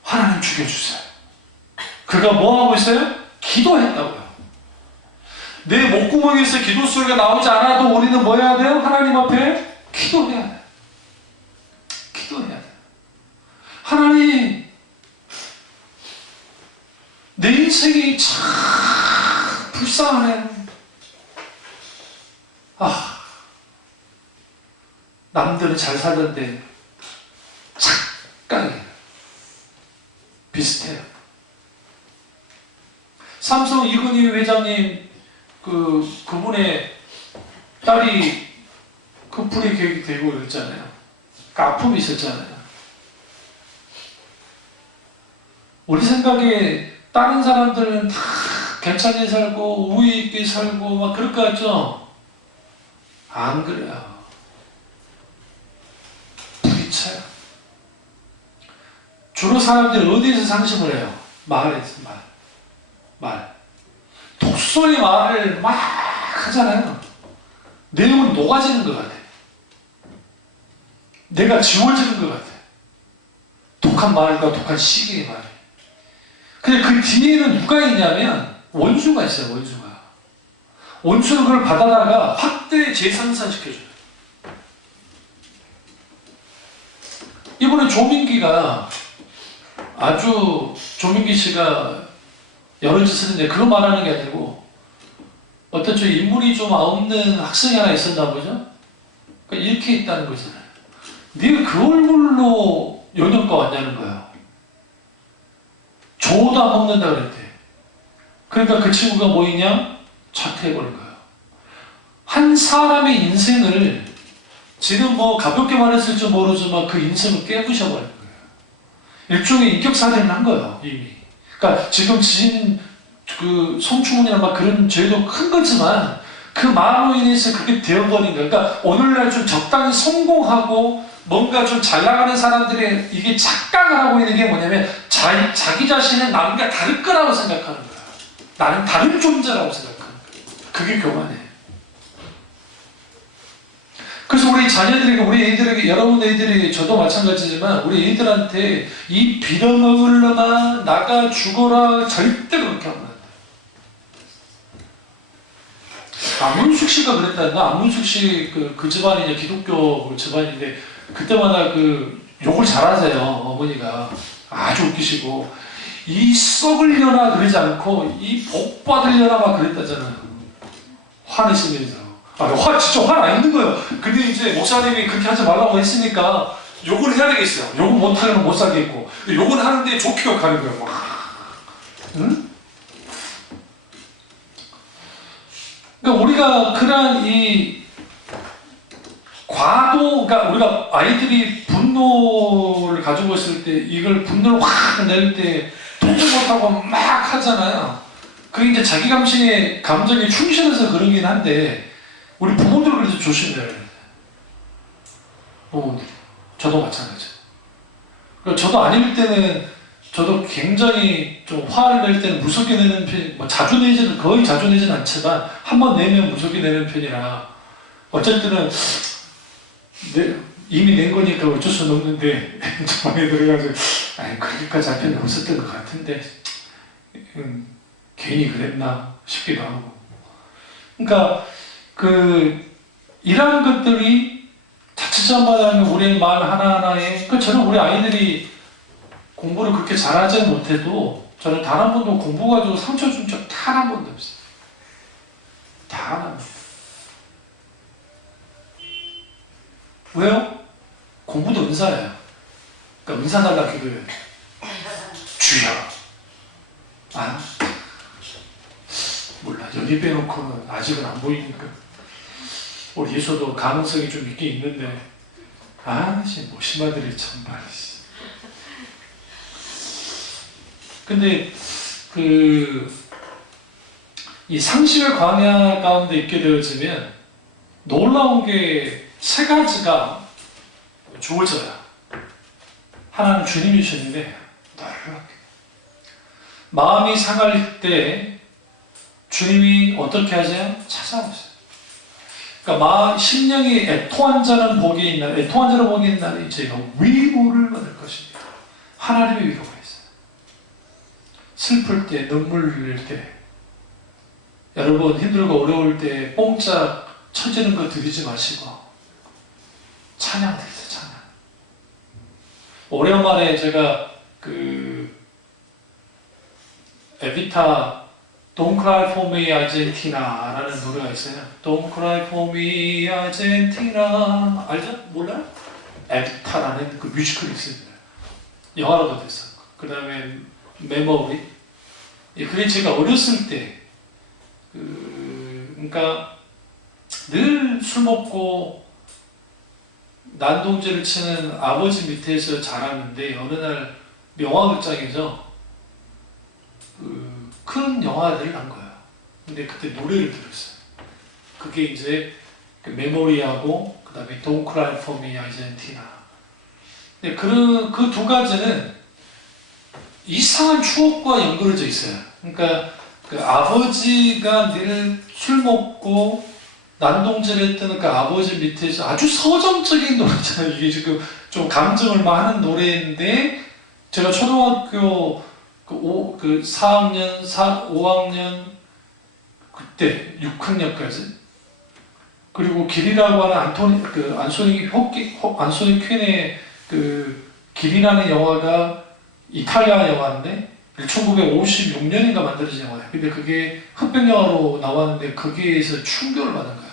하나님 죽여주세요. 그가 뭐 하고 있어요? 기도했다고요. 내 목구멍에서 기도 소리가 나오지 않아도 우리는 뭐 해야 돼요? 하나님 앞에 기도해야 돼요. 기도해야 돼요. 하나님, 내 인생이 참 불쌍하네. 남들은 잘 살던데 착각이에요. 비슷해요. 삼성 이근희 회장님 그분의 딸이 불의 계획이 되고 그랬잖아요. 아픔이 있었잖아요. 우리 생각에 다른 사람들은 다 괜찮게 살고 우위 있게 살고 막 그럴 것 같죠? 안 그래요. 부딪혀요. 주로 사람들이 어디에서 상심을 해요? 말에서 말. 독소의 말을 막 하잖아요. 내용은 녹아지는 것 같아. 내가 지워지는 것 같아. 독한 말과 독한 시기의 말. 근데 그 뒤에는 누가 있냐면 원수가 있어요. 원수는 그걸 받아다가 확대 재생산시켜줘요. 이번에 조민기 씨가 여러 짓을 했는데 그거 말하는 게 아니고 어떤 저 인물이 좀 없는 학생이 하나 있었나 보죠? 그러니까 이렇게 있다는 거잖아요. 네가 그 얼굴로 영역과 왔냐는 거예요. 조도 안 먹는다 그랬대. 그러니까 그 친구가 뭐 있냐? 자퇴해버린 거예요. 한 사람의 인생을 지금 뭐 가볍게 말했을지 모르지만 그 인생을 깨부셔버린 거예요. 일종의 인격살인을 한 거예요, 이미. 그러니까 지금 성추문이나 막 그런 죄도 큰 거지만 그 말로 인해서 그렇게 되어버린 거예요. 그러니까 오늘날 좀 적당히 성공하고 뭔가 좀 잘 나가는 사람들의 이게 착각을 하고 있는 게 뭐냐면 자기 자신은 남과 다를 거라고 생각하는 거야. 나는 다른 존재라고 생각하는 거야. 그게 교만해. 그래서 우리 자녀들에게, 우리 애들에게, 여러분 애들이, 저도 마찬가지지만 우리 애들한테 이 빌어먹을 놈아 나가 죽어라 절대로 그렇게 하면 안 돼. 안문숙 씨가 그랬다는가? 안문숙 씨 그 집안이 기독교 집안인데 그때마다 욕을 잘하세요. 어머니가 아주 웃기시고 이 썩을려나 그러지 않고 이 복받으려나 막 그랬다잖아요. 화내시면서 진짜 화 나 있는 거예요. 근데 이제 목사님이 그렇게 하지 말라고 했으니까 욕을 해야 되겠어요. 욕을 못하면 못 살겠고 욕을 하는데 좋게 욕하는 거예요. 응? 그러니까 우리가 그런 이 과도, 그러니까 우리가 아이들이 분노를 가지고 있을 때 이걸 분노를 확 낼 때 통제 못하고 막 하잖아요. 그게 이제 자기 감정에 충실해서 그러긴 한데 우리 부모들은 그래서 조심해야 돼요. 부모들이. 저도 마찬가지예요. 저도 아닐 때는 저도 굉장히 좀 화를 낼 때는 무섭게 내는 편이, 뭐 자주 내지는, 거의 자주 내지는 않지만 한 번 내면 무섭게 내는 편이라 어쩔 때는 이미 낸 거니까 어쩔 수는 없는데 방에 들어가서 그렇게까지 할 필요는 없었던 것 같은데 괜히 그랬나 싶기도 하고. 그러니까 이러한 것들이 자칫잘못하면 우리의 말 하나하나에, 저는 우리 아이들이 공부를 그렇게 잘하지 못해도 저는 단 한 번도 공부 가지고 상처 준 적 단 한 번도 없어요. 단 한 번도. 왜요? 공부도 은사예요. 그러니까 은사 달라 기도해요. 주여. 몰라. 여기 빼놓고는 아직은 안 보이니까. 우리 예수도 가능성이 좀 있긴 있는데, 모심아들이 참 말이지. 근데, 이 상식의 광야 가운데 있게 되어지면, 놀라운 게 세 가지가 주어져요. 하나는 주님이 주셨는데, 놀랍게. 마음이 상할 때, 주님이 어떻게 하세요? 찾아오세요. 그러니까 심령이 애통한 자는 복이 있나, 애통한 자는 복이 있나니 제가 위로를 받을 것입니다. 하나님의 위로가 있어요. 슬플 때, 눈물 흘릴 때, 여러분 힘들고 어려울 때 뽕짝 쳐지는 거 드리지 마시고 찬양 드리세요. 찬양. 오랜만에 제가 에비타 Don't Cry For Me Argentina 라는 노래가 있어요. Don't Cry For Me Argentina. 알죠? 몰라요? 에비타라는 그 뮤지컬이 있어요. 영화로도 됐어요. 그 다음에 메모리. 그게 제가 어렸을 때 그러니까 늘 술 먹고 난동질을 치는 아버지 밑에서 자랐는데 어느 날 영화극장에서 큰 영화를 한 거예요. 근데 그때 노래를 들었어요. 그게 이제 메모리하고 그 다음에 Don't Cry For Me Argentina. 근데 그 두 가지는 이상한 추억과 연결져 있어요. 그러니까 아버지가 늘 술 먹고 난동질했던 그 아버지 밑에서 아주 서정적인 노래잖아요. 이게 지금 좀 감정을 막 하는 노래인데 제가 초등학교 4학년, 5학년 그때 6학년까지 그리고 길이라고 하는 안소니 퀸의 길이라는 영화가 이탈리아 영화인데 1956년인가 만들어진 영화예요. 근데 그게 흑백 영화로 나왔는데 거기에서 충격을 받은 거예요.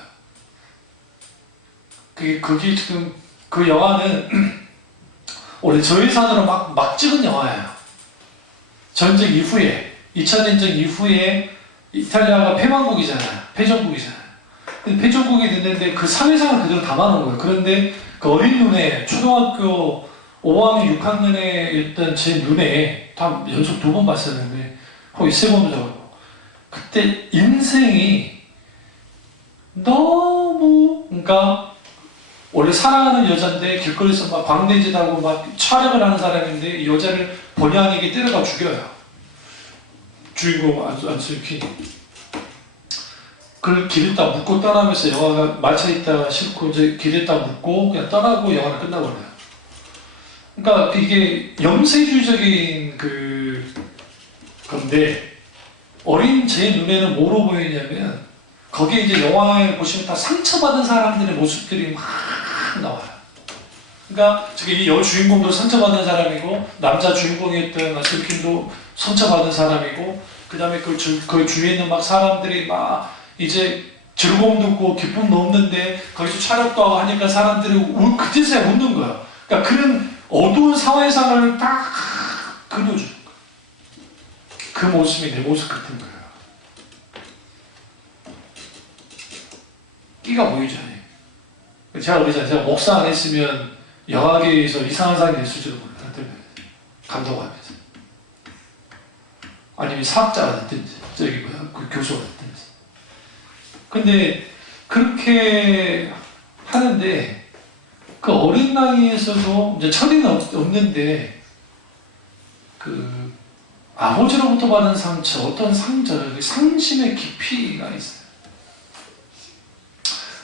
그게 지금 그 영화는 원래 저예산으로 막 찍은 영화예요. 전쟁 이후에 2차 대전 이후에 이탈리아가 패망국이잖아요. 패전국이잖아요. 근데 패전국이 됐는데 그 사회상을 그대로 담아놓은 거예요. 그런데 그 어린 눈에 초등학교 5학년, 6학년에 있던 제 눈에 다 연속 2번 봤었는데 거의 3번도 잡았고 그때 인생이 너무 그러니까 원래 사랑하는 여자인데 길거리에서 막 광대짓하고 막 촬영을 하는 사람인데 이 여자를 본의 아니게 때려가 죽여요. 주인공 안소니 퀸이. 그걸 길에다 묶고 떠나면서 영화가 말차있다가 싫고 이제 길에다 묶고 그냥 떠나고 영화는 끝나버려요. 그러니까 이게 영세주의적인 건데 어린 제 눈에는 뭐로 보이냐면 거기에 이제 영화에 보시면 다 상처받은 사람들의 모습들이 막 나와요. 그러니까 이 여주인공도 상처받은 사람이고 남자 주인공이었던 아슬킨도 상처받은 사람이고 그 다음에 그 주위에 있는 막 사람들이 막 이제 즐거움도 없고 기쁨도 없는데 거기서 촬영도 하고 하니까 사람들이 그때서야 웃는 거야. 그러니까 그런 어두운 사회상을 딱 그려주는 거야. 그 모습이 내 모습 같은 거예요. 끼가 보이죠. 제가 그러잖아요. 제가 목사 안 했으면 영화계에서 이상한 사람이 됐을지도 몰라요. 감독하면서. 아니면 사학자가 됐든지, 저기 뭐야, 그 교수가 됐든지. 근데 그렇게 하는데, 그 어린 나이에서도 이제 철이는 없는데, 그 아버지로부터 받은 상처, 어떤 상처, 상심의 깊이가 있어요.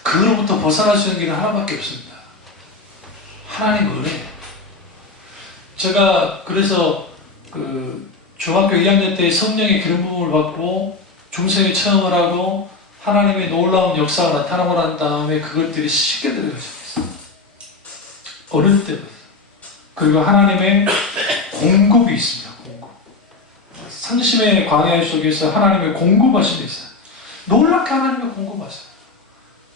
그로부터 벗어날 수 있는 길은 하나밖에 없습니다. 하나님 은혜. 제가 그래서 그 중학교 2학년 때 성령의 기름 부음을 받고 중생의 체험을 하고 하나님의 놀라운 역사가 나타나고 난 다음에 그것들이 쉽게 들어가셨어요. 어릴 때부터. 그리고 하나님의 공급이 있습니다. 공급. 상심의 광야 속에서 하나님의 공급하심이 있어요. 놀랍게 하나님의 공급하세요.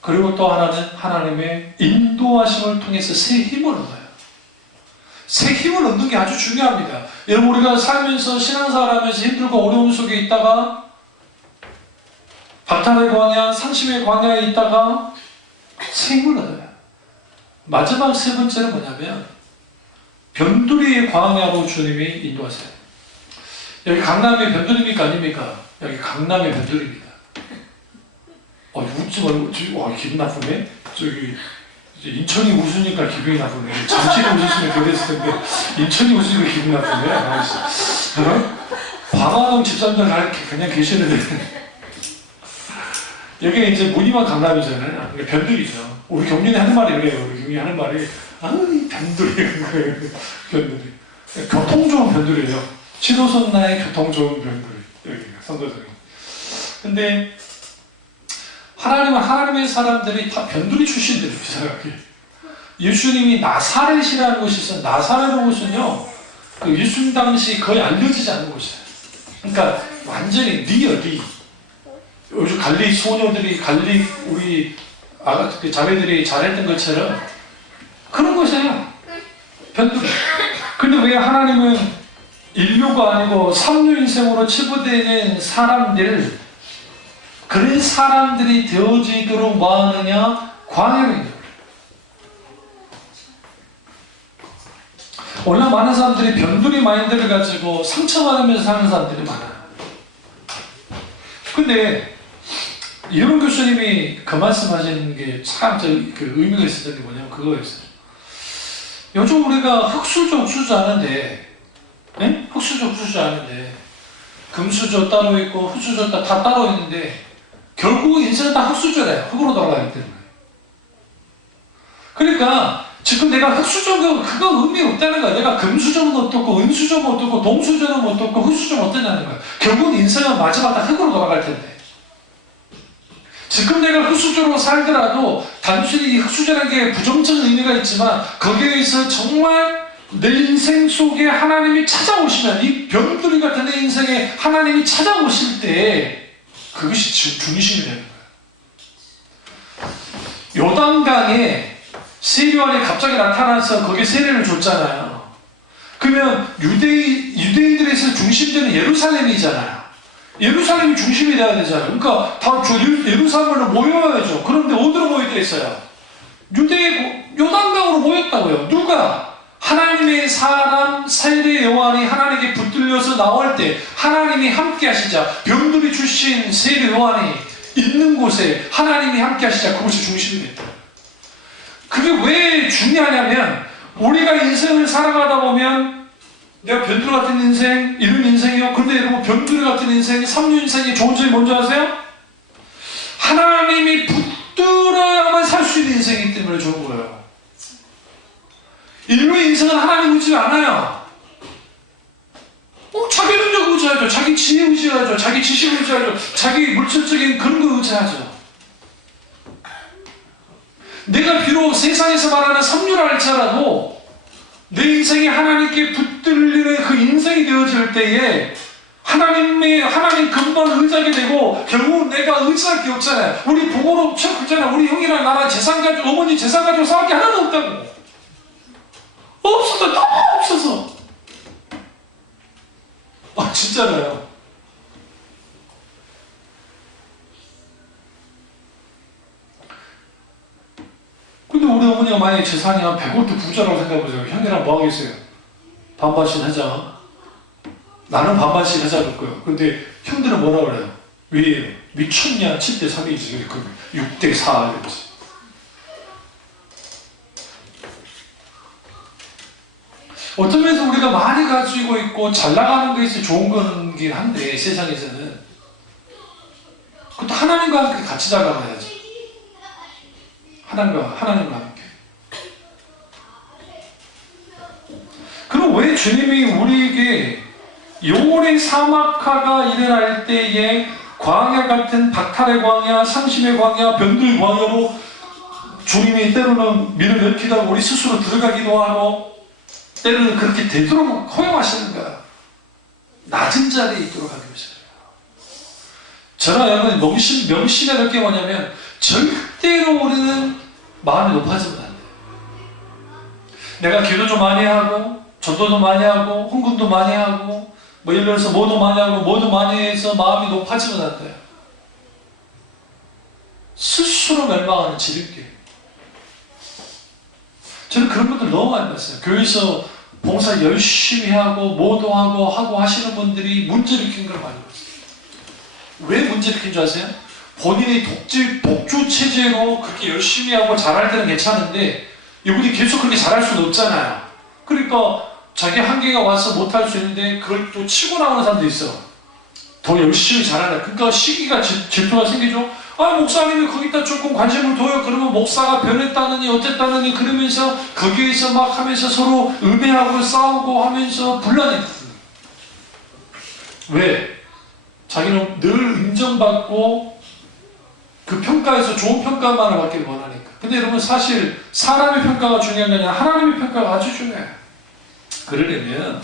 그리고 또 하나는 하나님의 인도하심을 통해서 새 힘을 얻어요. 새 힘을 얻는 게 아주 중요합니다. 여러분, 우리가 살면서 신앙생활 하면서 힘들고 어려움 속에 있다가 박탈의 광야, 상심의 광야에 있다가 새 힘을 얻어요. 마지막 세 번째는 뭐냐면 변두리의 광야로 주님이 인도하세요. 여기 강남의 변두리입니까? 아닙니까? 여기 강남의 변두리입니다. 웃지 말고, 기분 나쁘네? 저기, 인천이 웃으니까 기분이 나쁘네. 잠실이 웃으시면 그랬을 텐데, 인천이 웃으니까 기분 나쁘네. 방화동 집사님들 그냥 계시는데. 여기는 이제 무늬만 강남이잖아요. 그러니까 변두리죠. 우리 경륜이 하는 말이 그래요. 우리 경륜이 하는 말이, 이 변두리. 변두리. 교통 좋은 변두리예요. 7호선 나의 교통 좋은 변두리. 여기가, 선도동이. 근데, 하나님은 하나님의 사람들이 다 변두리 출신들이에요. 이상하게. 예수님이 나사렛이라는 곳이 있어요. 나사렛이라는 곳은요, 그 예수님 당시 거의 알려지지 않는 곳이에요. 그러니까 완전히 리얼리 요즘 갈리 소녀들이 우리 그 자매들이 잘했던 것처럼 그런 곳이에요. 변두리. 근데 왜 하나님은 인류가 아니고 삼류 인생으로 치부되는 사람들, 그런 사람들이 되어지도록 뭐 하느냐? 광야를 인도해요. 원래 많은 사람들이 변두리 마인드를 가지고 상처받으면서 사는 사람들이 많아요. 근데 이런 교수님이 그 말씀하시는 게 참 그 의미가 있었던 게 뭐냐면 그거였어요. 요즘 우리가 흑수저 하는데, 네? 흑수저 하는데 금수저 따로 있고 흑수저 다 따로 있는데 결국 인생은 다 흑수저래요. 흑으로 돌아가기 때문에. 그러니까 지금 내가 흑수저가 그거 의미 없다는 거야. 내가 금수저는 어떻고 은수저는 어떻고 동수저는 어떻고 흑수저는 어떠냐는 거야. 결국은 인생은 마지막 다 흑으로 돌아갈 텐데. 지금 내가 흑수저로 살더라도 단순히 흑수저라는 게 부정적인 의미가 있지만 거기에서 정말 내 인생 속에 하나님이 찾아오시면 이 변두리 같은 내 인생에 하나님이 찾아오실 때 그것이 중심이 되는 거예요. 요단강에 세례요한이 갑자기 나타나서 거기에 세례를 줬잖아요. 그러면 유대인들에서 중심되는 예루살렘이잖아요. 예루살렘이 중심이 돼야 되잖아요. 그러니까 다 예루살렘으로 모여야죠. 그런데 어디로 모였다 했어요? 요단강으로 모였다고요. 누가? 하나님의 사람 세례 요한이 하나님께 붙들려서 나올 때 하나님이 함께 하시자, 변두리 출신 세례 요한이 있는 곳에 하나님이 함께 하시자, 그곳이 중심이 됐다. 그게 왜 중요하냐면 우리가 인생을 살아가다 보면 내가 변두리 같은 인생, 이런 인생이요. 그런데 여러분 변두리 같은 인생, 삼류 인생이 좋은 점이 뭔지 아세요? 하나님이 붙들어야만 살 수 있는 인생이기 때문에 좋은 거예요. 인류의 인생은 하나님 의지가 않아요. 자기 능력 의지하죠. 자기 지혜 의지하죠. 자기 지식 의지하죠. 자기 물질적인 그런 거 의지하죠. 내가 비록 세상에서 말하는 삼류를 알지라도 내 인생이 하나님께 붙들리는 그 인생이 되어질 때에 하나님 근본 의지하게 되고 결국 내가 의지할 게 없잖아요. 우리 부모로 그렇잖아요. 우리 형이랑 나랑 재산 가지고 어머니 재산 가지고 싸울 게 하나도 없다고. 없어서 너무 없어서. 진짜로요. 근데 우리 어머니가 만약에 재산이 한 100억도 부자라고 생각해보세요. 형이랑 뭐 하겠어요? 반반씩 하자. 나는 반반씩 하자 그럴 거예요. 근데 형들은 뭐라 그래요? 왜 미쳤냐? 7대 3이지. 그 6대 4 이러면서. 어떤 면에서 우리가 많이 가지고 있고 잘 나가는 것이 좋은 거긴 한데 세상에서는 그것도 하나님과 함께 같이 잘 나가야죠. 하나님과 함께. 그럼 왜 주님이 우리에게 영혼의 사막화가 일어날 때에 광야 같은 박탈의 광야, 상심의 광야, 변두의 광야로 주님이 때로는 밀어넣기도 하고 우리 스스로 들어가기도 하고 때로는 그렇게 되도록 허용하시는 거야. 낮은 자리에 있도록 하기 위해서. 저나 여러분 명심해야 될 게 뭐냐면 절대로 우리는 마음이 높아지면 안 돼. 내가 기도 좀 많이 하고 전도도 많이 하고 헌금도 많이 하고 뭐 예를 들어서 뭐도 많이 하고 뭐도 많이 해서 마음이 높아지면 안 돼요. 스스로 멸망하는 지름길. 저는 그런 분들 너무 많이 봤어요. 교회에서 봉사 열심히 하고 뭐도 하고 하시는 분들이 문제 일으킨 걸 많이 봤어요. 왜 문제 일으킨 줄 아세요? 본인의 독주 체제로 그렇게 열심히 하고 잘할 때는 괜찮은데 이분이 계속 그렇게 잘할 수는 없잖아요. 그러니까 자기 한계가 와서 못할 수 있는데 그걸 또 치고 나오는 사람도 있어. 더 열심히 잘하라. 그러니까 시기가 질투가 생기죠. 아, 목사님이 거기다 조금 관심을 둬요. 그러면 목사가 변했다느니 어쨌다느니 그러면서 거기에서 막 하면서 서로 음해하고 싸우고 하면서 분란이. 왜? 자기는 늘 인정받고 그 평가에서 좋은 평가만을 받기를 원하니까. 근데 여러분 사실 사람의 평가가 중요한 게 아니라 하나님의 평가가 아주 중요해요. 그러려면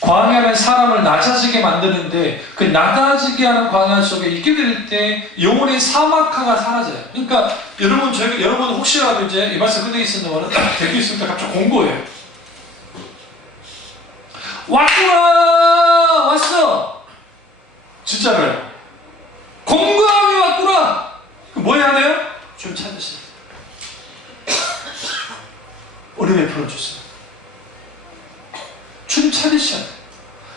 광야는 사람을 낮아지게 만드는데 그 낮아지게 하는 광야 속에 있게 될 때 영혼의 사막화가 사라져요. 그러니까 여러분 혹시라도 이제 이 말씀 끝내기 있는 동안은 되게 있을 때 갑자기 공고해요. 왔구나! 왔어! 진짜로요. 공고함이 왔구나! 뭐 해야 돼요? 좀 찾으세요. 은혜 풀어주세요. 주님 찾으셔야 돼요.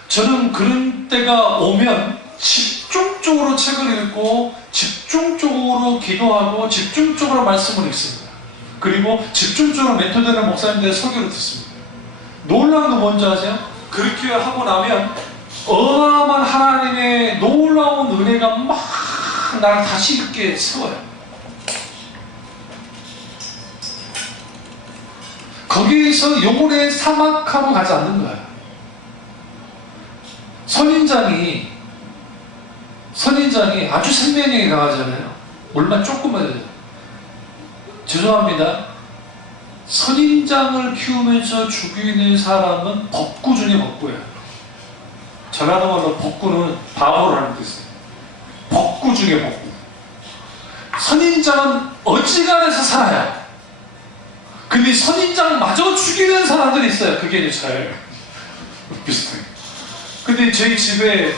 저는 그런 때가 오면 집중적으로 책을 읽고 집중적으로 기도하고 집중적으로 말씀을 읽습니다. 그리고 집중적으로 멘토되는 목사님들의 설교를 듣습니다. 놀라운 거 뭔지 아세요? 그렇게 하고 나면 어마어마한 하나님의 놀라운 은혜가 막 나를 다시 이렇게 세워요. 거기에서 영혼의 사막하고 가지 않는 거예요. 선인장이 아주 생명력이 강하잖아요. 물만 조금만 해도. 죄송합니다. 선인장을 키우면서 죽이는 사람은 법구 중에 법구예요. 전라도 말로 법구는 바보라는 뜻이에요. 법구 중에 법구. 선인장은 어지간해서 살아요. 근데 선인장마저 죽이는 사람들이 있어요. 그게 이제 잘 비슷해요. 근데 저희 집에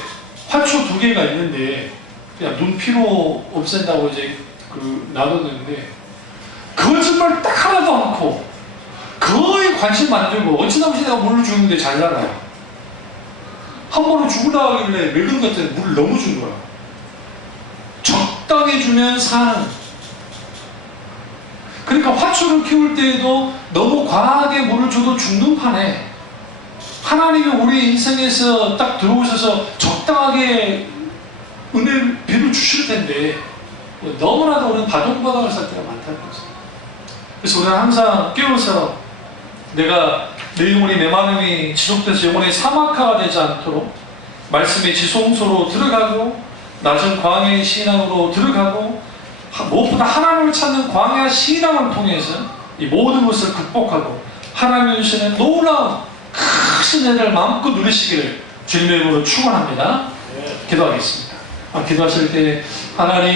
화초 2개가 있는데 그냥 눈 피로 없앤다고 이제 놔뒀는데 그걸 정말 딱 하나도 않고 거의 관심 안 들고 어찌나 보시 내가 물을 주는데 잘 자라요. 한 번은 죽으려고 하길래 매금 같은 물을 너무 준 거야. 적당히 주면 사는. 그러니까 화초를 키울 때에도 너무 과하게 물을 줘도 죽는 판에 하나님이 우리 인생에서 딱 들어오셔서 적당하게 비를 주실 텐데 너무나도 우리는 바둥바둥을 살 때가 많다는 거죠. 그래서 우리는 항상 깨워서 내가 내 영혼이 내 마음이 지속돼서 영혼의 사막화가 되지 않도록 말씀의 지성소로 들어가고 낮은 광야의 신앙으로 들어가고 무엇보다 하나님을 찾는 광야 신앙을 통해서 이 모든 것을 극복하고 하나님을 주시는 놀라운 크신 은혜를 마음껏 누리시기를 주님의 이름으로 축원합니다. 기도하겠습니다. 기도하실 때 하나님